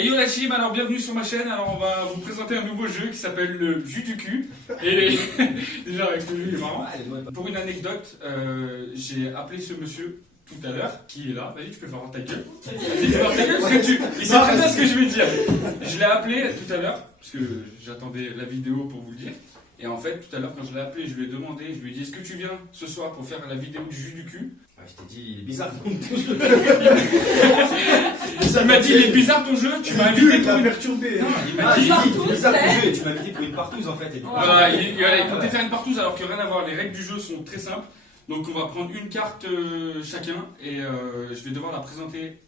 Yo la team, alors bienvenue sur ma chaîne. Alors on va vous présenter un nouveau jeu qui s'appelle le jus du cul. Et déjà avec le jeu il est marrant. Pour une anecdote, j'ai appelé ce monsieur tout à l'heure qui est là. Vas-y, tu peux faire voir ta gueule. Vas-y, fais voir ta gueule parce que il sait très bien ce que je vais dire. Je l'ai appelé tout à l'heure parce que j'attendais la vidéo pour vous le dire. Et en fait, tout à l'heure, quand je l'ai appelé, je lui ai demandé, je lui ai dit, est-ce que tu viens ce soir pour faire la vidéo du jus du cul? Je t'ai dit, il est bizarre. Il m'a dit, il est bizarre ton jeu, tu m'as invité pour une... perturbé. Non, il m'a J'ai dit... dit, il est bizarre ton jeu et tu m'as invité pour une partouze en fait. Et Voilà, il comptait faire une partouze alors que rien à voir. Les règles du jeu sont très simples. Donc on va prendre une carte chacun et je vais devoir la présenter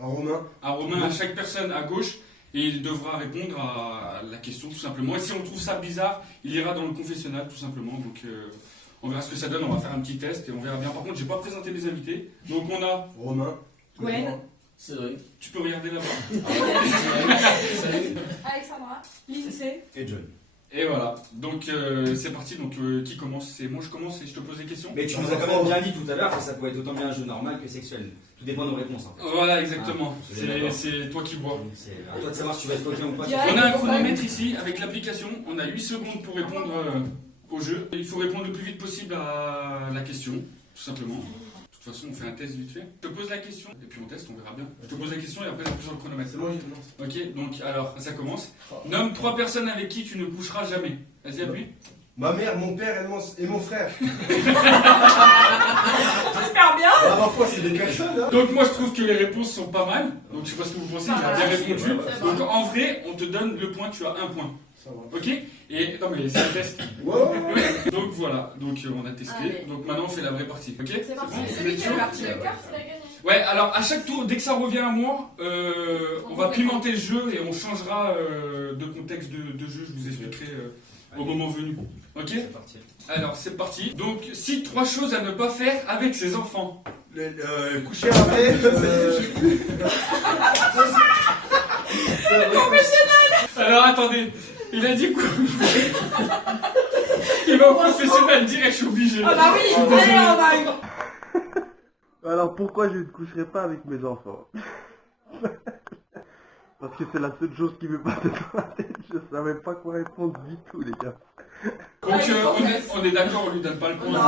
à Romain. À Romain, à chaque personne à gauche. Et il devra répondre à la question tout simplement. Et si on trouve ça bizarre, il ira dans le confessionnal tout simplement. Donc on verra ce que ça donne, on va faire un petit test et on verra bien. Par contre, j'ai pas présenté mes invités. Donc on a Romain. Gwen. C'est vrai. Tu peux regarder là-bas. Alexandra. Lindsay. Et John. Et voilà. Donc c'est parti. Donc qui commence? C'est moi, je commence et je te pose des questions. Mais tu nous as quand même bien dit tout à l'heure que ça pouvait être autant bien un jeu normal que sexuel. Tout dépend de nos réponses en fait. Voilà, exactement. Ah, c'est toi qui vois. C'est à toi de savoir si tu vas être coquin ou pas. On a un chronomètre ici avec l'application. On a 8 secondes pour répondre au jeu. Il faut répondre le plus vite possible à la question, tout simplement. De toute façon, on fait un test vite fait. Je te pose la question et puis on teste, on verra bien. Je te pose la question et après j'appuie sur le chronomètre. C'est bon, il commence. Ok, donc alors ça commence. Nomme 3 personnes avec qui tu ne coucheras jamais. Vas-y, appuie. Ma mère, mon père et mon frère. J'espère bien. La dernière fois, c'est des personnes, hein. Donc moi je trouve que les réponses sont pas mal. Donc je sais pas ce que vous pensez, il a bien répondu. Donc en vrai, on te donne le point, tu as un point. Ça va. Ok? Et non mais c'est un test. Ouais. Donc voilà, donc on a testé. Allez. Donc maintenant on fait la vraie partie. Ok? C'est parti. bon, Celui qui a chaud parti le cœur, c'est la gagné. Ouais, alors à chaque tour, dès que ça revient à moi, on va pimenter le jeu et on changera de contexte de jeu. Je vous expliquerai au moment venu. Ok? C'est parti. Alors c'est parti. Donc cite 3 choses à ne pas faire avec ses enfants. Coucher avec. Alors attendez, il a dit quoi? Il va au professionnel direct, je suis obligé. Ah bah oui, allez, on va. Alors pourquoi je ne coucherai pas avec mes enfants? Parce que c'est la seule chose qui me passe dans la tête. Je savais pas quoi répondre du tout, les gars. Donc on est d'accord, on lui donne pas le point. Non.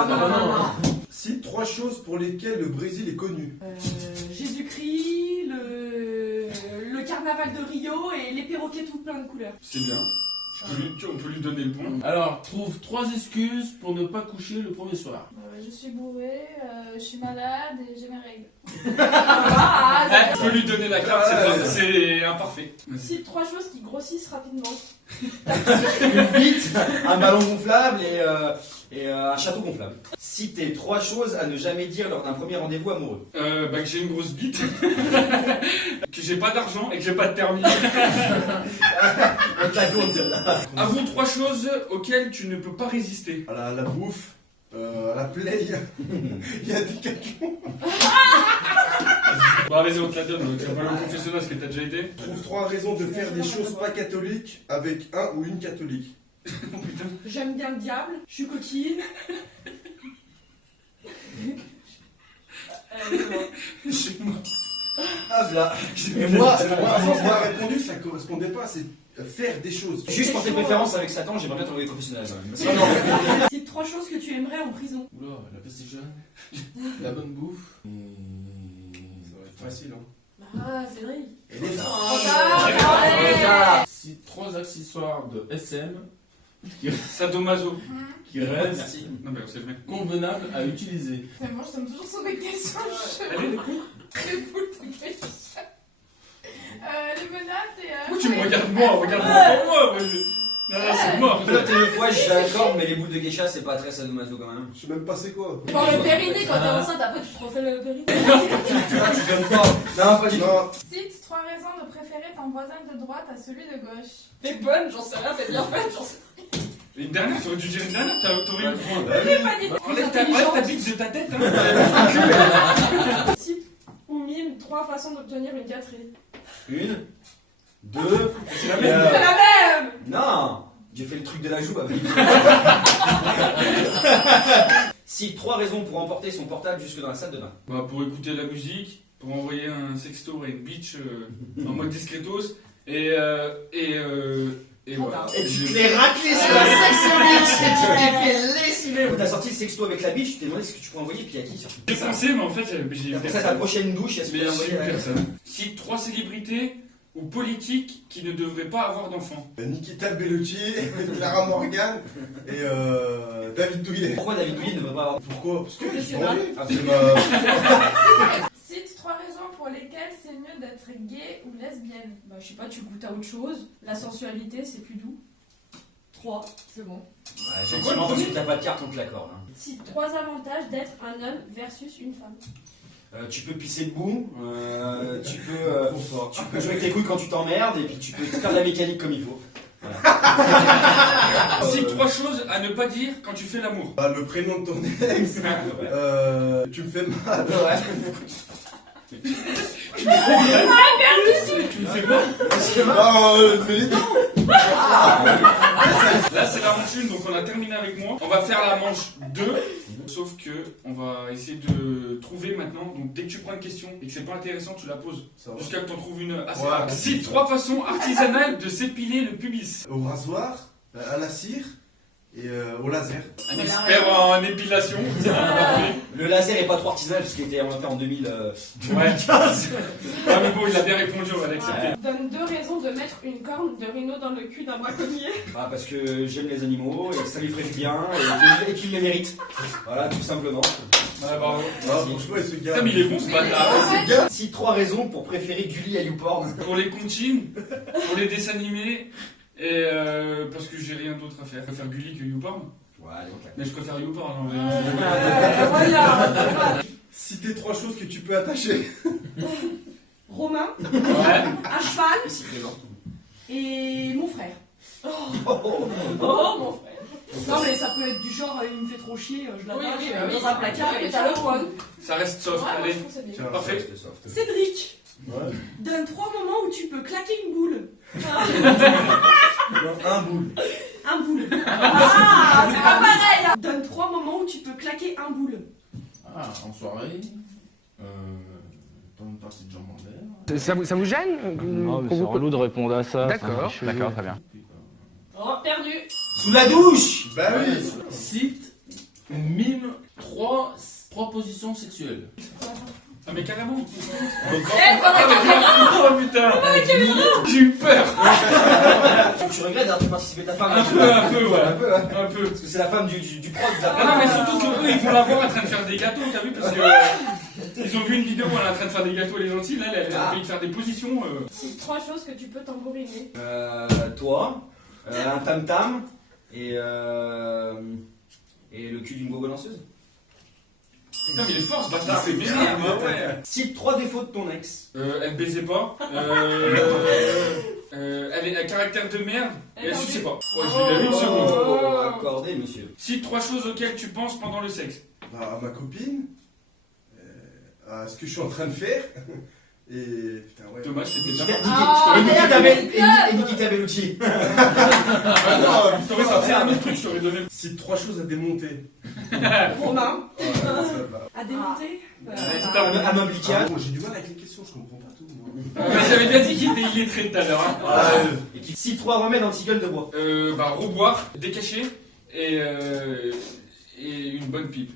Cite 3 choses pour lesquelles le Brésil est connu. Jésus-Christ, le carnaval de Rio et les perroquets tout plein de couleurs. C'est bien. On peut lui donner le point. Alors, trouve 3 excuses pour ne pas coucher le premier soir. Je suis bourrée, je suis malade et j'ai mes règles. Je peux lui donner la carte, c'est imparfait. Cite 3 choses qui grossissent rapidement. Une bite, un ballon gonflable et un château gonflable. Citez 3 choses à ne jamais dire lors d'un premier rendez-vous amoureux. Que j'ai une grosse bite, que j'ai pas d'argent et que j'ai pas de permis. On te la compte celle-là. Avoue 3 choses auxquelles tu ne peux pas résister. À la bouffe, à la play, il y a des cacons. Bon, vas-y, on te la donne. Tu vas pas aller au confessionnal parce que t'as déjà été. Trouve 3 raisons de faire des choses pas catholiques avec un ou une catholique. Oh putain. J'aime bien le diable, je suis coquine. C'est moi. Ah là. Et moi, moi répondu, ça correspondait pas, c'est faire des choses. Juste pour tes préférences avec Satan, j'aimerais bien t'envoyer confessionnal quand même. C'est 3 choses que tu aimerais en prison. Oula, la PlayStation, la bonne bouffe. Ça va être facile, hein. Ah, Cédric. Et les Cite 3 accessoires de SM Sadomaso. qui restent Non, mais c'est vrai. convenables à utiliser. Mais moi, je tombe toujours sur des questions. Allez, les coups. Les boules de questions. Les menottes et. Pourquoi tu me regardes moi? Regarde-moi pour moi. Non, c'est mort. Là, t'es 2 fois, je suis d'accord, mais les boules de geisha, c'est pas très sadomaso quand même. Je sais même pas c'est quoi. Par le périnée, quand t'es enceinte, après tu te refais le périnée. Tu donnes pas. Non, pas du tout. Non, Cite 3 raisons de préférer ton voisin de droite à celui de gauche. T'es bonne, j'en sais rien, t'es bien faite, j'en sais Une dernière, t'aurais dû dire une dernière, t'aurais eu le point. rien. Pas dit. Enlève ta bite de ta tête, hein. Type ou mime 3 façons d'obtenir une gâterie. 1, 2. C'est la C'est même. la même. Non, j'ai fait le truc de la joue avec. Cite 3 raisons pour emporter son portable jusque dans la salle de bain. Bah, pour écouter la musique, pour envoyer un sexto à une bitch en mode discretos. Et voilà. Et tu te l'es raclé sur la sexo bitch et tu t'es fait lessiver. Quand t'as sorti le sexto avec la bitch, tu t'es demandé ce que tu peux envoyer, puis à qui surtout. J'ai pensé, mais en fait, j'ai Pour ça, ta prochaine douche, est-ce que mais tu j'ai envoyé eu personne. Si 3 célébrités ou politiques qui ne devraient pas avoir d'enfants. Nikita Bellucci, Clara Morgan et David Douillet. Pourquoi David Douillet ne veut pas avoir. Pourquoi? Parce que Je j'ai sais pas. envie. Ah, c'est ma- Cite 3 raisons pour lesquelles c'est mieux d'être gay ou lesbienne. Bah, je sais pas, tu goûtes à autre chose. La sensualité, c'est plus doux. 3, c'est bon. Ouais, effectivement, parce que t'as pas de carte, on te l'accorde. Hein. Cite 3 avantages d'être un homme versus une femme. Tu peux pisser debout, tu peux jouer avec tes couilles quand tu t'emmerdes, et puis tu peux faire de la mécanique comme il faut. Si 3 choses à ne pas dire quand tu fais l'amour. Bah, le prénom de ton ex, tu me fais mal. Tu me fais quoi? Mais Là, c'est la manche 1, donc on a terminé avec moi. On va faire la manche 2. Sauf que on va essayer de trouver maintenant. Donc dès que tu prends une question et que c'est pas intéressant, tu la poses. Ça va. Jusqu'à que tu en trouves une assez Ouais. rare. Si 3 façons artisanales de s'épiler le pubis. Au rasoir, à la cire et au laser. Un expert en épilation. Le laser est pas trop artisanal parce qu'il était inventé en 2015. Ah, mais bon, il a bien répondu, on va l'accepter. Donne 2 raisons de mettre une corne de rhino dans le cul d'un braconnier. Ah, parce que j'aime les animaux et que ça lui ferait du bien et qu'il les mérite. Voilà, tout simplement. Ouais, bravo. Ah, franchement, et ce gars. Putain, mais il est bon ce bâtard. Ce gars. Si 3 raisons pour préférer Gulli à YouPorn. Pour les comptines, pour les dessins animés, et parce que j'ai rien d'autre à faire. Je préfère Gulli que YouPorn. Ouais, ok. Mais je préfère YouPorn en vrai. Voilà. Citer 3 choses que tu peux attacher. Romain, Ouais. un cheval Ici présent. et mon frère. Oh, oh. Oh mon frère. Non, mais ça peut être du genre, il me fait trop chier, je l'attache Oui, oui, oui. dans un placard Oui, et t'as le trône. Ça reste soft, Ouais, moi, allez. je trouve ça bien. Tiens, Parfait. soft, soft. Cédric, Ouais. donne 3 moments où tu peux claquer une boule. Non, un boule. Un boule. Ah, c'est pas pareil. Donne 3 moments où tu peux claquer un boule. Ah, en soirée, dans une partie de jambes en l'air. Ça vous gêne Non, mais c'est relou de répondre à ça. D'accord, d'accord, très bien. Oh, perdu. Sous la douche. Bah oui. Cite, mime 3 propositions sexuelles. Ah, mais carrément. Eh, Oh putain. J'ai eu peur. Donc tu regrettes d'avoir fait participer ta femme. Un peu, ouais. Un peu, ouais. Un peu. Parce que c'est la femme du prod. de la Ah non, mais surtout qu'eux, ils vont la voir en train de faire des gâteaux, t'as vu? Parce que ils ont vu une vidéo où elle est en train de faire des gâteaux à les lentilles, là, elle a envie de faire des positions. Cite 3 choses que tu peux tambouriner. Toi, un tam-tam et le cul d'une gogo danseuse. Putain, mais il est fort ce bâtard, c'est bien, ouais. Cite 3 défauts de ton ex. Elle baisait pas. Elle est à caractère de merde. Et elle suçait pas. Ouais, je l'ai eu une seconde. Oh, accordé, monsieur. Cite 3 choses auxquelles tu penses pendant le sexe. Bah, à ma copine. À ce que je suis en train de faire. Et. Putain, ouais. Dommage, t'étais bien. Et Nikita Bellucci. Ah non, Je t'aurais sorti un autre truc, je t'aurais donné. Cite 3 choses à démonter. Romain, Oh, ouais, ça va. à démonter. À m'impliquer. Bon, j'ai du mal avec les questions, je comprends pas tout, moi. Mais j'avais bien dit qu'il était illettré tout à l'heure. Hein. Et qui cite 3 remèdes anti-gueule de bois. Bah, reboire, décacher et une bonne pipe.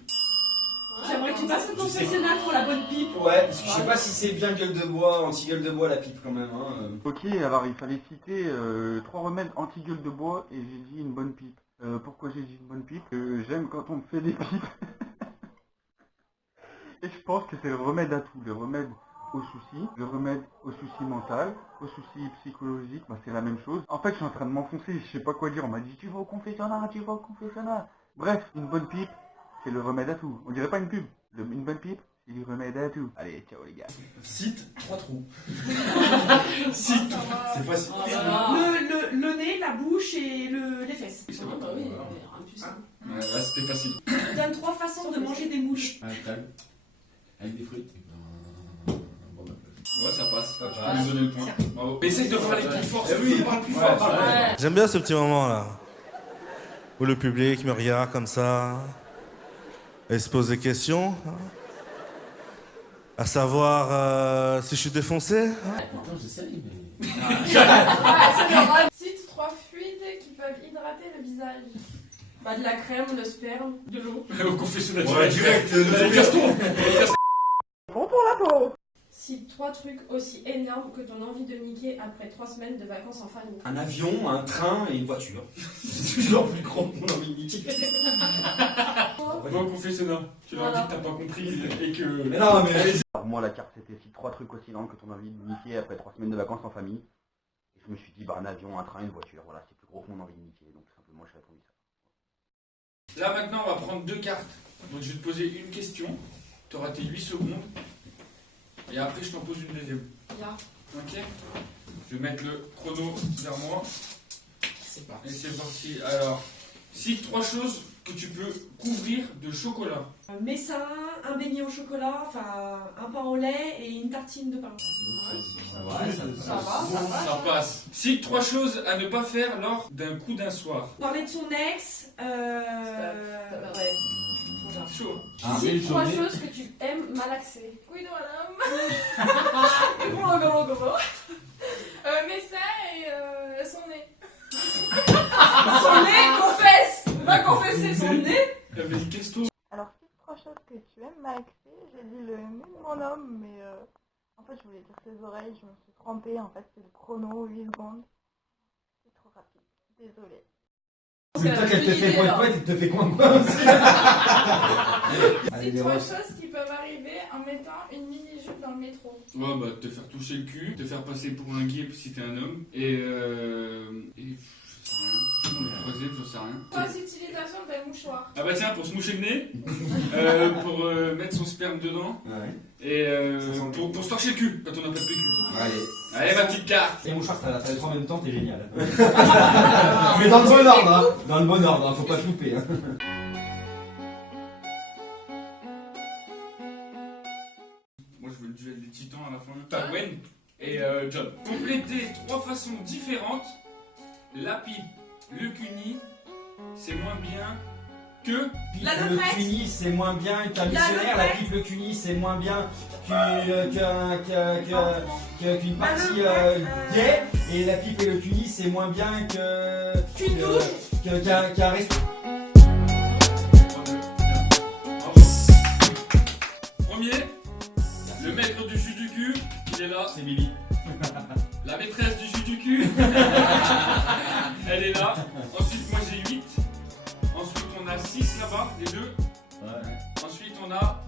J'aimerais que tu passes le confessionnal pour la bonne pipe. Ouais, parce que je sais pas si c'est bien gueule de bois, anti-gueule de bois la pipe quand même. Hein. Ok, alors il fallait citer 3 remèdes anti-gueule de bois et j'ai dit une bonne pipe. Pourquoi j'ai dit une bonne pipe? J'aime quand on me fait des pipes. Et je pense que c'est le remède à tout, le remède aux soucis, le remède aux soucis mentaux, aux soucis psychologiques, bah c'est la même chose. En fait je suis en train de m'enfoncer, je sais pas quoi dire, on m'a dit tu vas au confessionnal, tu vas au confessionnal. Bref, une bonne pipe, c'est le remède à tout. On dirait pas une pub, une bonne pipe, c'est le remède à tout. Allez, ciao les gars. Cite 3 trous. Cite. C'est facile. Le nez, la bouche et les fesses. C'est bon. bah oui, rien de plus simple. Ouais, là, c'était facile. Donne 3 façons de manger des mouches. Un crème, avec des fruits. Ouais, ça passe. Ça Je passe. vais lui donner le point. Bravo. Mais essaye de parler plus fort. Eh oui, parle plus ouais, fort. Parle. Ouais. J'aime bien ce petit moment là, où le public me regarde comme ça et se pose des questions. À savoir si je suis défoncé. Pourtant, j'essaye, mais. Cite 3 fluides qui peuvent hydrater le visage. Bah, de la crème, le sperme, de l'eau. Au confessionnal. Ouais, direct. Allez, casse-toi. Bon pour la peau. Cite 3 trucs aussi énormes que ton envie de niquer après 3 semaines de vacances en famille. Un avion, un train et une voiture. C'est toujours plus grand que mon envie de niquer. Va au confessionnal. Tu leur dis que t'as pas compris et que. Mais non, mais allez-y. Alors moi la carte c'était si 3 trucs aussi longs que ton envie de niquer après 3 semaines de vacances en famille. Et je me suis dit bah un avion, un train, une voiture, voilà, c'est plus gros que mon envie de niquer, donc tout simplement j'ai répondu ça. Là maintenant, on va prendre 2 cartes. Donc je vais te poser une question. Tu auras tes 8 secondes. Et après, je t'en pose une deuxième. Là. Ok. Je vais mettre le chrono vers moi. C'est parti. Et c'est parti. Alors, cite 3 choses que tu peux couvrir de chocolat. Mes seins, un beignet au chocolat, enfin un pain au lait et une tartine de pain. Ouais, Ça va. Ça passe. Cite 3 choses à ne pas faire lors d'un coup d'un soir. Parler de son ex, ouais. Voilà. C'est chaud. Cite 3 choses que tu aimes malaxer. Oui, madame. Mes seins et son nez. Son nez, confesse. Va confesser son nez. Vas-y, question. Alors, si 3 choses que tu aimes malaxer, j'ai dit le nez de mon homme, mais en fait, je voulais dire ses oreilles, je me suis trompée, en fait, c'est le chrono, 8 secondes. C'est trop rapide, désolée. Mais toi, qu'elle te fait poète, elle te fait coin aussi. Allez, Cite les 3 roses. choses qui peuvent arriver en mettant une mini-jupe dans le métro. Ouais, bah, te faire toucher le cul, te faire passer pour un gay si t'es un homme. Et je sais rien. Le troisième, je sais rien. 3 utilisations d'un mouchoir. Ah bah tiens, pour se moucher le nez, pour mettre son sperme dedans, Ouais. et pour se torcher le cul quand on n'a pas de cul. Allez. Allez, ma petite carte. Les mouchoirs, t'as les 3 en même temps, t'es génial. Mais dans le bon ordre, hein. Dans le bon ordre, hein. Faut pas te louper. Hein. Moi, je veux le duel des titans à la fin. T'as Gwen et John. Complétez 3 façons différentes. La pipe, le cuni, c'est moins bien que... La Le levrette. cuni, c'est moins bien qu'un missionnaire. La pipe, le cuni, c'est moins bien qu'une partie gay. Et la pipe et le cuni, c'est moins bien Qu'une douche. qu'un resto. Bravo. Premier, le maître du jus du cul, il est là. C'est Bibi. La maîtresse du jus du cul, elle est là. Ensuite, moi j'ai 8. Ensuite, on a 6 là-bas, les 2. Ouais. Ensuite, on a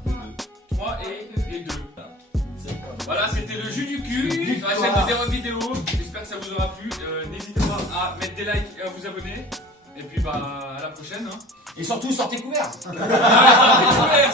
3 et 2. Voilà, c'était le jus du cul sur la chaîne de Dérobe Vidéo. J'espère que ça vous aura plu. N'hésitez pas à mettre des likes et à vous abonner. Et puis, bah, à la prochaine. Hein. Et surtout, sortez couverts. Ah, sortez couverts,